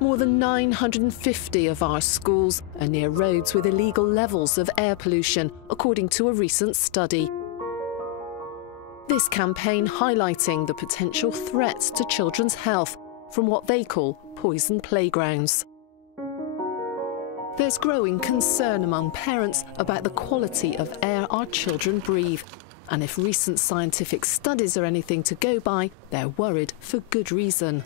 More than 950 of our schools are near roads with illegal levels of air pollution, according to a recent study. This campaign highlighting the potential threats to children's health from what they call poison playgrounds. There's growing concern among parents about the quality of air our children breathe. And if recent scientific studies are anything to go by, they're worried for good reason.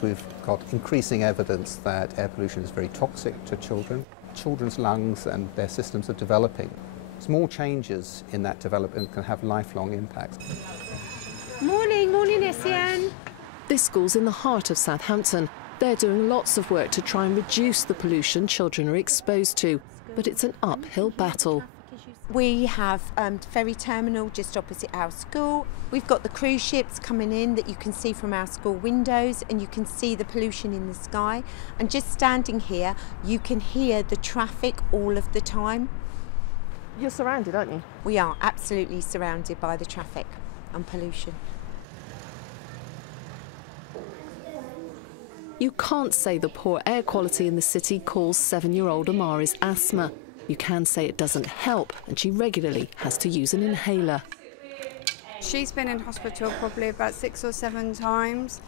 We've got increasing evidence that air pollution is very toxic to children. Children's lungs and their systems are developing. Small changes in that development can have lifelong impacts. Morning, Essian. This school's in the heart of Southampton. They're doing lots of work to try and reduce the pollution children are exposed to, but it's an uphill battle. We have ferry terminal just opposite our school. We've got the cruise ships coming in that you can see from our school windows, and you can see the pollution in the sky. And just standing here, you can hear the traffic all of the time. You're surrounded, aren't you? We are absolutely surrounded by the traffic and pollution. You can't say the poor air quality in the city causes 7-year-old Amari's asthma. You can say it doesn't help, and she regularly has to use an inhaler. She's been in hospital probably about 6 or 7 times.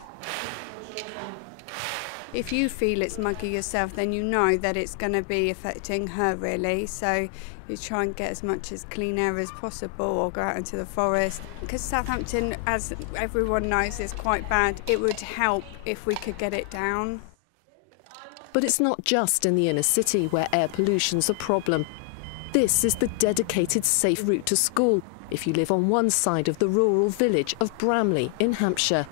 If you feel it's muggy yourself, then you know that it's going to be affecting her really. So you try and get as much as clean air as possible, or go out into the forest. Because Southampton, as everyone knows, is quite bad. It would help if we could get it down. But it's not just in the inner city where air pollution's a problem. This is the dedicated safe route to school if you live on one side of the rural village of Bramley in Hampshire.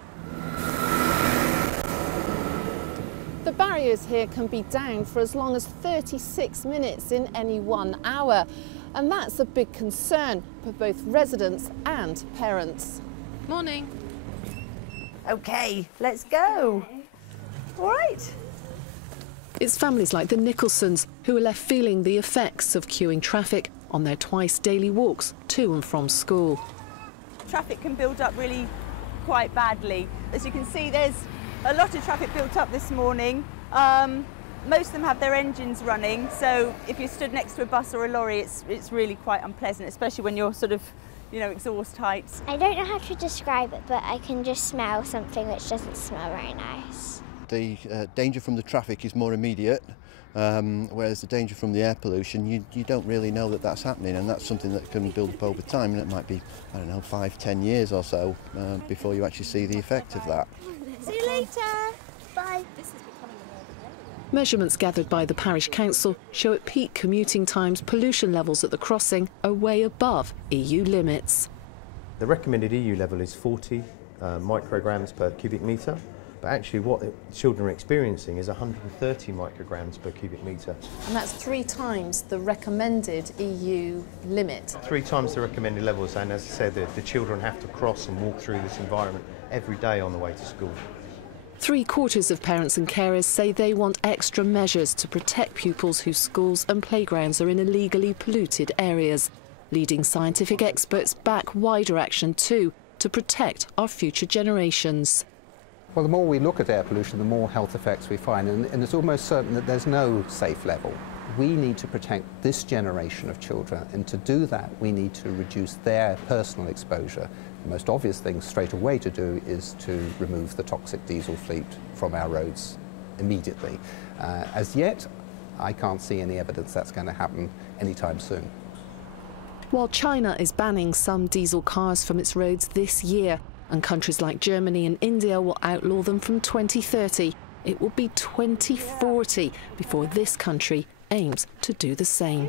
The barriers here can be down for as long as 36 minutes in any 1 hour. And that's a big concern for both residents and parents. Morning. OK, let's go. All right. It's families like the Nicholsons who are left feeling the effects of queuing traffic on their twice daily walks to and from school. Traffic can build up really quite badly. As you can see, there's a lot of traffic built up this morning. Most of them have their engines running, so if you're stood next to a bus or a lorry, it's really quite unpleasant, especially when you're sort of, you know, exhaust heights. I don't know how to describe it, but I can just smell something which doesn't smell very nice. The danger from the traffic is more immediate, whereas the danger from the air pollution, you don't really know that that's happening, and that's something that can build up over time, and it might be, I don't know, 5-10 years or so before you actually see the effect of that. See you later. Bye. Measurements gathered by the parish council show at peak commuting times pollution levels at the crossing are way above EU limits. The recommended EU level is 40 micrograms per cubic metre. But actually what children are experiencing is 130 micrograms per cubic metre. And that's 3 times the recommended EU limit. 3 times the recommended levels, and as I said, the children have to cross and walk through this environment every day on the way to school. 3/4 of parents and carers say they want extra measures to protect pupils whose schools and playgrounds are in illegally polluted areas. Leading scientific experts back wider action too to protect our future generations. Well, the more we look at air pollution, the more health effects we find, and it's almost certain that there's no safe level. We need to protect this generation of children, and to do that, we need to reduce their personal exposure. The most obvious thing straight away to do is to remove the toxic diesel fleet from our roads immediately. As yet, I can't see any evidence that's going to happen anytime soon. While China is banning some diesel cars from its roads this year, and countries like Germany and India will outlaw them from 2030, it will be 2040 before this country aims to do the same.